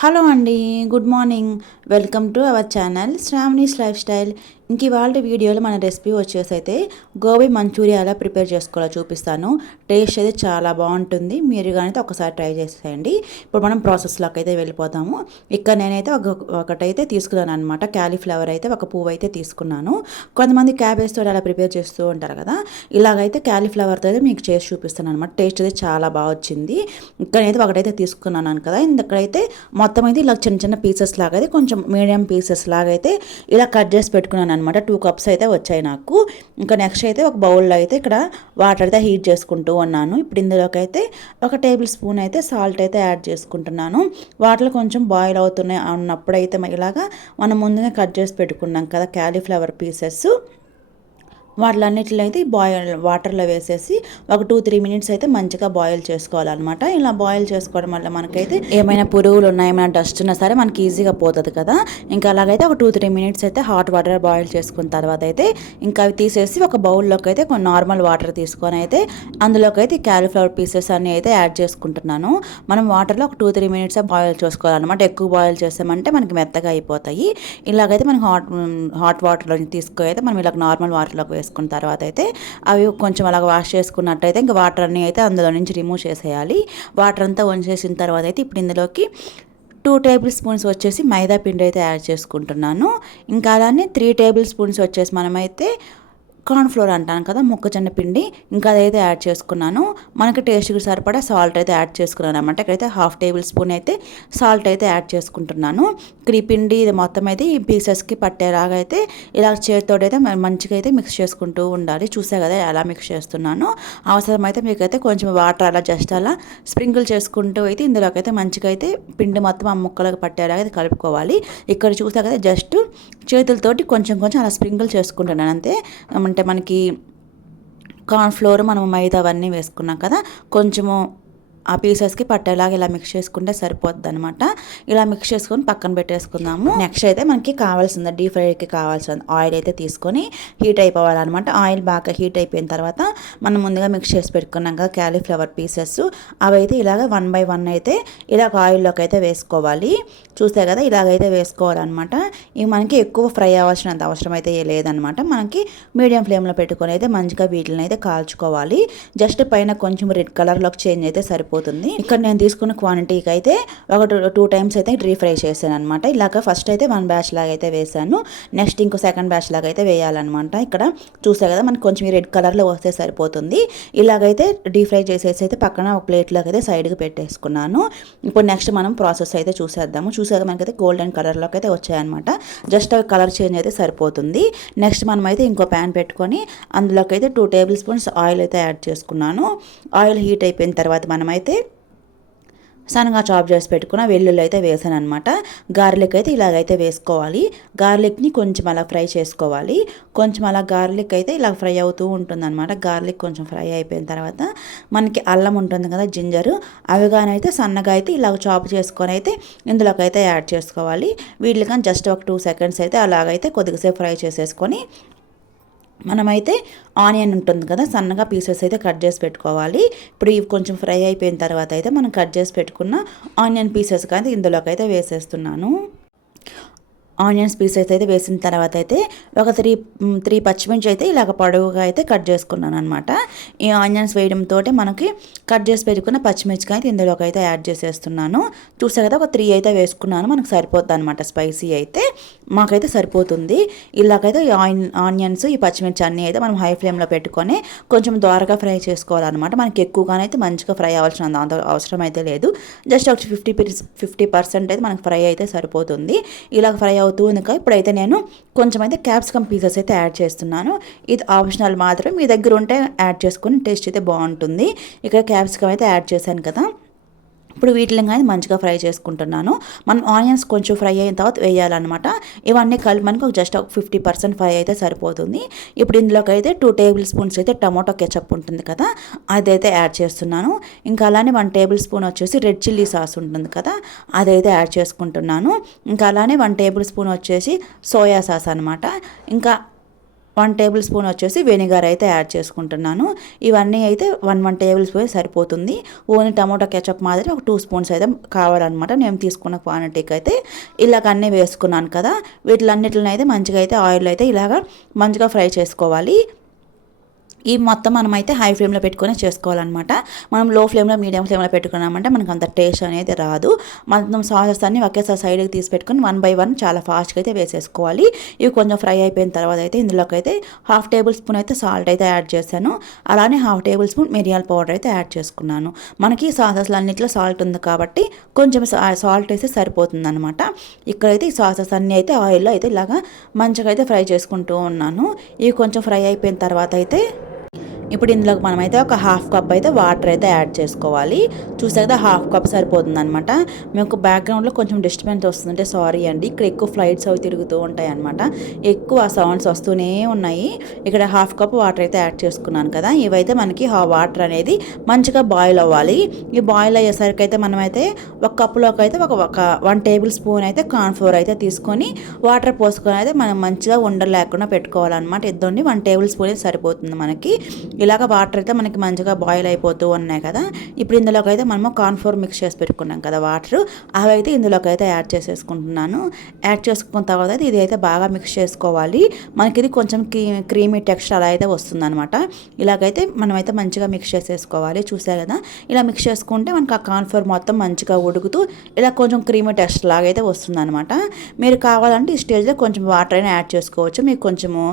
Hello అండి. Good morning. Welcome to our channel Sravani's life style. ఇంక ఇవాళ వీడియోలో మన రెసిపీ వచ్చేసి అయితే గోబీ మంచూరియా ఎలా ప్రిపేర్ చేసుకోవాలో చూపిస్తాను. టేస్ట్ అయితే చాలా బాగుంటుంది. మీరు కానీ ఒకసారి ట్రై చేసేయండి. ఇప్పుడు మనం ప్రాసెస్లోకి అయితే వెళ్ళిపోతాము. ఇక్కడ నేనైతే ఒకటైతే తీసుకున్నాను అనమాట. క్యాలీఫ్లవర్ అయితే ఒక పువ్వు అయితే తీసుకున్నాను. కొంతమంది క్యాబేజ్తో అలా ప్రిపేర్ చేస్తూ ఉంటారు కదా. ఇలాగైతే క్యాలీఫ్లవర్తో అయితే మీకు చేసి చూపిస్తాను అనమాట. టేస్ట్ అయితే చాలా బాగా వచ్చింది. ఇక్కడైతే ఒకటైతే తీసుకున్నాను కదా. ఇక్కడైతే మొత్తం అయితే ఇలా చిన్న చిన్న పీసెస్ లాగా అయితే కొంచెం మీడియం పీసెస్ లాగా అయితే ఇలా కట్ చేసి పెట్టుకున్నాను అనమాట. 2 కప్స్ అయితే వచ్చాయి నాకు. ఇంకా నెక్స్ట్ అయితే ఒక బౌల్లో అయితే ఇక్కడ వాటర్ అయితే హీట్ చేసుకుంటూ ఉన్నాను. ఇప్పుడు ఇందులోకి అయితే 1 టేబుల్ స్పూన్ అయితే సాల్ట్ అయితే యాడ్ చేసుకుంటున్నాను. వాటర్ కొంచెం బాయిల్ అవుతున్నాయి అన్నప్పుడు అయితే ఇలాగా మనం ముందుగా కట్ చేసి పెట్టుకున్నాం కదా క్యాలీఫ్లవర్ పీసెస్, వాటిలన్నిటిలో అయితే వాటర్లో వేసేసి ఒక 2-3 మినిట్స్ అయితే మంచిగా బాయిల్ చేసుకోవాలన్నమాట. ఇలా బాయిల్ చేసుకోవడం వల్ల మనకైతే ఏమైనా పురుగులు ఉన్నా ఏమైనా డస్ట్ ఉన్నా సరే మనకి ఈజీగా పోతుంది కదా. ఇంకా అలాగైతే ఒక 2-3 మినిట్స్ అయితే హాట్ వాటర్ బాయిల్ చేసుకున్న తర్వాత అయితే ఇంకా అవి తీసేసి ఒక బౌల్లోకి అయితే కొన్ని నార్మల్ వాటర్ తీసుకొని అయితే అందులోకి అయితే క్యాలీఫ్లవర్ పీసెస్ అన్నీ అయితే యాడ్ చేసుకుంటున్నాను. మనం వాటర్లో ఒక 2-3 మినిట్స్ బాయిల్ చేసుకోవాలన్నమాట. ఎక్కువ బాయిల్ చేసామంటే మనకి మెత్తగా అయిపోతాయి. ఇలాగైతే మనకి హాట్ వాటర్లో తీసుకొని అయితే మనం ఇలా నార్మల్ వాటర్లోకి వేసుకున్న తర్వాత అయితే అవి కొంచెం అలాగ వాష్ చేసుకున్నట్టయితే ఇంకా వాటర్ అన్నీ అయితే అందులో నుంచి రిమూవ్ చేసేయాలి. వాటర్ అంతా వంచేసిన తర్వాత అయితే ఇప్పుడు ఇందులోకి 2 టేబుల్ స్పూన్స్ వచ్చేసి మైదా పిండి అయితే యాడ్ చేసుకుంటున్నాను. ఇంకా అలానే 3 టేబుల్ స్పూన్స్ వచ్చేసి మనమైతే కార్న్ఫ్లోర్ అంటాను కదా, మొక్కజొన్న పిండి, ఇంకా అదైతే యాడ్ చేసుకున్నాను. మనకి టేస్ట్కి సరిపడా సాల్ట్ అయితే యాడ్ చేసుకున్నాను అనమాట. ఇక్కడైతే 1/2 టేబుల్ స్పూన్ అయితే సాల్ట్ అయితే యాడ్ చేసుకుంటున్నాను. ఈ పిండి ఇది మొత్తం అయితే ఈ పీసెస్కి పట్టేలాగా అయితే ఇలా చేతితో అయితే మంచిగా అయితే మిక్స్ చేసుకుంటూ ఉండాలి. చూసే కదా ఎలా మిక్స్ చేస్తున్నాను. అవసరమైతే మీకైతే కొంచెం వాటర్ అలా జస్ట్ అలా స్ప్రింకిల్ చేసుకుంటూ అయితే ఇందులోకి అయితే మంచిగా అయితే పిండి మొత్తం ఆ ముక్కలకు పట్టేలాగా అయితే కలుపుకోవాలి. ఇక్కడ చూసా కదా జస్ట్ చేతులతోటి కొంచెం కొంచెం అలా స్ప్రింకిల్ చేసుకుంటున్నాను అంతే. అంటే మనకి కార్న్ఫ్లోర్ మనం మైదా అవన్నీ వేసుకున్నాం కదా, కొంచెము ఆ పీసెస్కి పట్టేలాగా ఇలా మిక్స్ చేసుకుంటే సరిపోద్ది అనమాట. ఇలా మిక్స్ చేసుకొని పక్కన పెట్టేసుకుందాము. నెక్స్ట్ అయితే మనకి కావాల్సింది డీప్ ఫ్రైకి కావాల్సిన ఆయిల్ అయితే తీసుకొని హీట్ అయిపోవాలన్నమాట. ఆయిల్ బాగా హీట్ అయిపోయిన తర్వాత మనం ముందుగా మిక్స్ చేసి పెట్టుకున్నాం కదా క్యాలీఫ్లవర్ పీసెస్, అవి అయితే ఇలాగ 1 by 1 అయితే ఇలాగ ఆయిల్లోకి అయితే వేసుకోవాలి. చూస్తే కదా ఇలాగైతే వేసుకోవాలన్నమాట. ఇవి మనకి ఎక్కువ ఫ్రై అవ్వాల్సినంత అవసరం అయితే లేదనమాట. మనకి మీడియం ఫ్లేమ్లో పెట్టుకొని అయితే మంచిగా వీటిని అయితే కాల్చుకోవాలి. జస్ట్ పైన కొంచెం రెడ్ కలర్లోకి చేంజ్ అయితే సరిపోతుంది. ఇక్కడ నేను తీసుకున్న క్వాంటిటీకి అయితే ఒక 2 టైమ్స్ అయితే డీప్ ఫ్రై చేశాను అనమాట. ఇలాగ ఫస్ట్ అయితే 1 బ్యాచ్ లాగా అయితే వేసాను. నెక్స్ట్ ఇంకో 2nd బ్యాచ్ లాగా అయితే వేయాలన్నమాట. ఇక్కడ చూసా కదా మనకి కొంచెం రెడ్ కలర్లో వస్తే సరిపోతుంది. ఇలాగైతే డీప్ ఫ్రై చేసేసి అయితే పక్కన ఒక ప్లేట్లోకి అయితే సైడ్కి పెట్టేసుకున్నాను. ఇప్పుడు నెక్స్ట్ మనం ప్రాసెస్ అయితే చూసేద్దాము. చూసాక మనకైతే గోల్డెన్ కలర్లోకి అయితే వచ్చాయన్నమాట. జస్ట్ అవి కలర్ చేంజ్ అయితే సరిపోతుంది. నెక్స్ట్ మనమైతే ఇంకో ప్యాన్ పెట్టుకొని అందులోకి అయితే 2 టేబుల్ స్పూన్స్ ఆయిల్ అయితే యాడ్ చేసుకున్నాను. ఆయిల్ హీట్ అయిపోయిన తర్వాత మనమైతే సన్నగా చాప్ చేసి పెట్టుకున్న వెల్లుల్లి అయితే వేసాను అనమాట. గార్లిక్ అయితే ఇలాగైతే వేసుకోవాలి. గార్లిక్ని కొంచెం అలా ఫ్రై చేసుకోవాలి. కొంచెం అలా గార్లిక్ అయితే ఇలా ఫ్రై అవుతూ ఉంటుందన్నమాట. గార్లిక్ కొంచెం ఫ్రై అయిపోయిన తర్వాత మనకి అల్లం ఉంటుంది కదా, జింజరు, అవి కానీ అయితే సన్నగా అయితే ఇలా చాప్ చేసుకొని అయితే ఇందులోకి అయితే యాడ్ చేసుకోవాలి. వీటికి కానీ జస్ట్ ఒక 2 సెకండ్స్ అయితే అలాగైతే కొద్దిసేపు ఫ్రై చేసేసుకొని మనమైతే ఆనియన్ ఉంటుంది కదా, సన్నగా పీసెస్ అయితే కట్ చేసి పెట్టుకోవాలి. ఇప్పుడు ఇవి కొంచెం ఫ్రై అయిపోయిన తర్వాత అయితే మనం కట్ చేసి పెట్టుకున్న ఆనియన్ పీసెస్ కానీ ఇందులోకి అయితే వేసేస్తున్నాను. ఆనియన్స్ పీసెస్ అయితే వేసిన తర్వాత అయితే ఒక 3 పచ్చిమిర్చి అయితే ఇలాగ పొడవుగా అయితే కట్ చేసుకున్నాను అనమాట. ఈ ఆనియన్స్ వేయడంతో మనకి కట్ చేసి పెట్టుకున్న పచ్చిమిర్చికి అయితే ఇందులోకి అయితే యాడ్ చేసేస్తున్నాను. చూసా కదా ఒక 3 అయితే వేసుకున్నాను. మనకు సరిపోతుంది అనమాట. స్పైసీ అయితే మాకైతే సరిపోతుంది. ఇలాగైతే ఈ ఆనియన్స్ ఈ పచ్చిమిర్చి అన్నీ అయితే మనం హై ఫ్లేమ్లో పెట్టుకొని కొంచెం దోరగా ఫ్రై చేసుకోవాలన్నమాట. మనకి ఎక్కువగానైతే మంచిగా ఫ్రై అవ్వాల్సిన అవసరం అయితే లేదు. జస్ట్ ఒక 50% అయితే మనకు ఫ్రై అయితే సరిపోతుంది. ఇలా ఫ్రై అవుతూ ఉంది. ఇప్పుడైతే నేను కొంచెం అయితే క్యాప్సికమ్ పీసెస్ అయితే యాడ్ చేస్తున్నాను. ఇది ఆప్షనల్ మాత్రం, మీ దగ్గర ఉంటే యాడ్ చేసుకొని టేస్ట్ అయితే బాగుంటుంది. ఇక్కడ క్యాప్సికమ్ అయితే యాడ్ చేశాను కదా. ఇప్పుడు వీటిని కానీ మంచిగా ఫ్రై చేసుకుంటున్నాను. మనం ఆనియన్స్ కొంచెం ఫ్రై అయిన తర్వాత వేయాలన్నమాట. ఇవన్నీ కలిపి మనకు జస్ట్ ఒక 50% ఫ్రై అయితే సరిపోతుంది. ఇప్పుడు ఇందులోకి అయితే 2 టేబుల్ స్పూన్స్ అయితే టమాటో కెచప్ ఉంటుంది కదా, అదైతే యాడ్ చేస్తున్నాను. ఇంకా అలానే 1 టేబుల్ స్పూన్ వచ్చేసి రెడ్ చిల్లీ సాస్ ఉంటుంది కదా, అదైతే యాడ్ చేసుకుంటున్నాను. ఇంకా అలానే 1 టేబుల్ స్పూన్ వచ్చేసి సోయా సాస్ అనమాట. ఇంకా 1 టేబుల్ స్పూన్ వచ్చేసి వెనిగర్ అయితే యాడ్ చేసుకుంటున్నాను. ఇవన్నీ అయితే 1 టేబుల్ స్పూన్ సరిపోతుంది. ఓన్లీ టమాటో కెచప్ మాదిరి ఒక 2 స్పూన్స్ అయితే కావాలన్నమాట. నేను తీసుకున్న క్వాంటిటీకి అయితే ఇలాగ అన్నీ వేసుకున్నాను కదా. వీటిలన్నిటిని అయితే మంచిగా అయితే ఆయిల్ అయితే ఇలాగ మంచిగా ఫ్రై చేసుకోవాలి. ఈ మొత్తం మనమైతే హై ఫ్లేమ్లో పెట్టుకొని చేసుకోవాలన్నమాట. మనం లో ఫ్లేమ్లో మీడియం ఫ్లేమ్లో పెట్టుకున్నామంటే మనకు అంత టేస్ట్ అనేది రాదు. మొత్తం సాసెస్ అన్ని ఒకేసారి సైడ్కి తీసి పెట్టుకొని 1 బై 1 చాలా ఫాస్ట్గా అయితే వేసేసుకోవాలి. ఇవి కొంచెం ఫ్రై అయిపోయిన తర్వాత అయితే ఇందులోకి అయితే 1/2 టేబుల్ స్పూన్ అయితే సాల్ట్ అయితే యాడ్ చేశాను. అలానే 1/2 టేబుల్ స్పూన్ మిరియాల పౌడర్ అయితే యాడ్ చేసుకున్నాను. మనకి సాసెస్లు అన్నింటిలో సాల్ట్ ఉంది కాబట్టి కొంచెం సాల్ట్ వేస్తే సరిపోతుంది అనమాట. ఇక్కడైతే ఈ సాసెస్ అన్నీ అయితే ఆయిల్లో అయితే ఇలాగా మంచిగా అయితే ఫ్రై చేసుకుంటూ ఉన్నాను. ఇవి కొంచెం ఫ్రై అయిపోయిన తర్వాత అయితే ఇప్పుడు ఇందులోకి మనమైతే ఒక 1/2 కప్ అయితే వాటర్ అయితే యాడ్ చేసుకోవాలి. చూసే కదా 1/2 కప్ సరిపోతుంది అనమాట. మీకు బ్యాక్గ్రౌండ్లో కొంచెం డిస్టర్బెన్స్ వస్తుందంటే సారీ అండి. ఇక్కడ ఎక్కువ ఫ్లైట్స్ అవి తిరుగుతూ ఉంటాయి అనమాట. ఎక్కువ సౌండ్స్ వస్తూనే ఉన్నాయి. ఇక్కడ 1/2 కప్ వాటర్ అయితే యాడ్ చేసుకున్నాను కదా. ఇవైతే మనకి వాటర్ అనేది మంచిగా బాయిల్ అవ్వాలి. ఈ బాయిల్ అయ్యేసరికి అయితే మనమైతే ఒక కప్పులోకి అయితే ఒక 1 టేబుల్ స్పూన్ అయితే కార్న్ఫ్లోర్ అయితే తీసుకొని వాటర్ పోసుకొని అయితే మనం మంచిగా ఉండలు లేకుండా పెట్టుకోవాలన్నమాట. ఇద్దండి 1 టేబుల్ స్పూన్ అయితే సరిపోతుంది మనకి. ఇలాగ వాటర్ అయితే మనకి మంచిగా బాయిల్ అయిపోతూ ఉన్నాయి కదా. ఇప్పుడు ఇందులోకి అయితే మనము కార్న్ఫ్లోర్ మిక్స్ చేసి పెట్టుకున్నాం కదా వాటర్, అవి అయితే ఇందులోకి అయితే యాడ్ చేసేసుకుంటున్నాను. యాడ్ చేసుకున్న తర్వాత అయితే ఇది అయితే బాగా మిక్స్ చేసుకోవాలి. మనకి ఇది కొంచెం క్రీమీ టెక్స్చర్ అలా అయితే వస్తుందన్నమాట. ఇలాగైతే మనమైతే మంచిగా మిక్స్ చేసేసుకోవాలి. చూసారు కదా, ఇలా మిక్స్ చేసుకుంటే మనకి ఆ కార్న్ఫ్లోర్ మొత్తం మంచిగా ఉడుకుతూ ఇలా కొంచెం క్రీమీ టెక్స్చర్ లాగా అయితే వస్తుందన్నమాట. మీరు కావాలంటే ఈ స్టేజ్లో కొంచెం వాటర్ అయినా యాడ్ చేసుకోవచ్చు. మీకు కొంచెము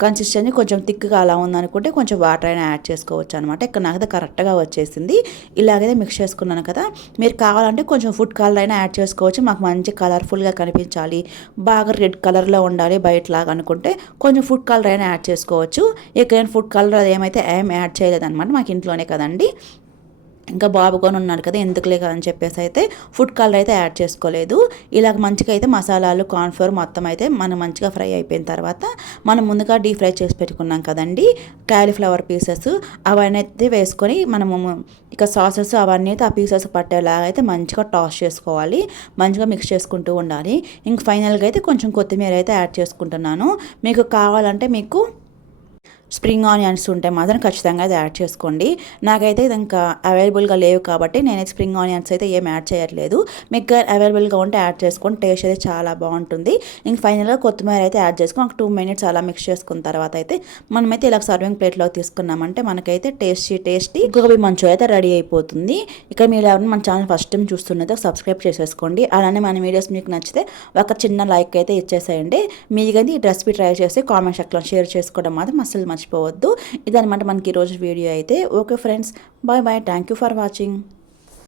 కన్సిస్టెన్సీ కొంచెం థిక్గా అలా ఉందనుకుంటే కొంచెం వాటర్ అయినా యాడ్ చేసుకోవచ్చు అనమాట. ఇక్కడ నాకైతే కరెక్ట్గా వచ్చేసింది. ఇలాగైతే మిక్స్ చేసుకున్నాను కదా. మీరు కావాలంటే కొంచెం ఫుడ్ కలర్ అయినా యాడ్ చేసుకోవచ్చు. మాకు మంచి కలర్ఫుల్గా కనిపించాలి, బాగా రెడ్ కలర్లో ఉండాలి బయటలాగా అనుకుంటే కొంచెం ఫుడ్ కలర్ అయినా యాడ్ చేసుకోవచ్చు. ఇక నేను ఫుడ్ కలర్ అదేమైతే ఏం యాడ్ చేయలేదన్నమాట, మాకు ఇంట్లోనే కదండి. ఇంకా బాబుకొని ఉన్నాడు కదా ఎందుకులే అని చెప్పేసి అయితే ఫుడ్ కలర్ అయితే యాడ్ చేసుకోలేదు. ఇలాగ మంచిగా అయితే మసాలాలు కార్న్ఫ్లోర్ మొత్తం అయితే మనం మంచిగా ఫ్రై అయిపోయిన తర్వాత మనం ముందుగా డీప్ ఫ్రై చేసి పెట్టుకున్నాం కదండి క్యాలీఫ్లవర్ పీసెస్, అవన్నీ అయితే వేసుకొని మనము ఇక సాసెస్ అవన్నీ అయితే ఆ పీసెస్ పట్టేలాగా అయితే మంచిగా టాస్ చేసుకోవాలి. మంచిగా మిక్స్ చేసుకుంటూ ఉండాలి. ఇంక ఫైనల్గా అయితే కొంచెం కొత్తిమీర అయితే యాడ్ చేసుకుంటున్నాను. మీకు కావాలంటే మీకు స్ప్రింగ్ ఆనియన్స్ ఉంటే మాత్రం ఖచ్చితంగా అది యాడ్ చేసుకోండి. నాకైతే ఇది ఇంకా అవైలబుల్గా లేవు కాబట్టి నేను స్ప్రింగ్ ఆనియన్స్ అయితే ఏం యాడ్ చేయట్లేదు. మీకు అవైలబుల్గా ఉంటే యాడ్ చేసుకోండి, టేస్ట్ అయితే చాలా బాగుంటుంది. ఇంక ఫైనల్గా కొత్తిమీర అయితే యాడ్ చేసుకొని ఒక 2 మినిట్స్ అలా మిక్స్ చేసుకున్న తర్వాత అయితే మనమైతే ఇలా సర్వింగ్ ప్లేట్లో తీసుకున్నామంటే మనకైతే టేస్టీ గోబీ మంచూరియా అయితే రెడీ అయిపోతుంది. ఇక మీరు ఎవరైనా మన ఛానల్ ఫస్ట్ టైం చూస్తున్నదో సబ్స్క్రైబ్ చేసేసుకోండి. అలానే మన వీడియోస్ మీకు నచ్చితే ఒక చిన్న లైక్ అయితే ఇచ్చేసేయండి. మీరు కానీ ఈ రెసిపీ ట్రై చేసి కామెంట్ సెక్షన్లో షేర్ చేసుకోవడం మాత్రం అసలు మర్చిపోవద్దు. ఇదనమాట మనకి ఈరోజు వీడియో అయితే. Okay friends, bye bye, thank you for watching.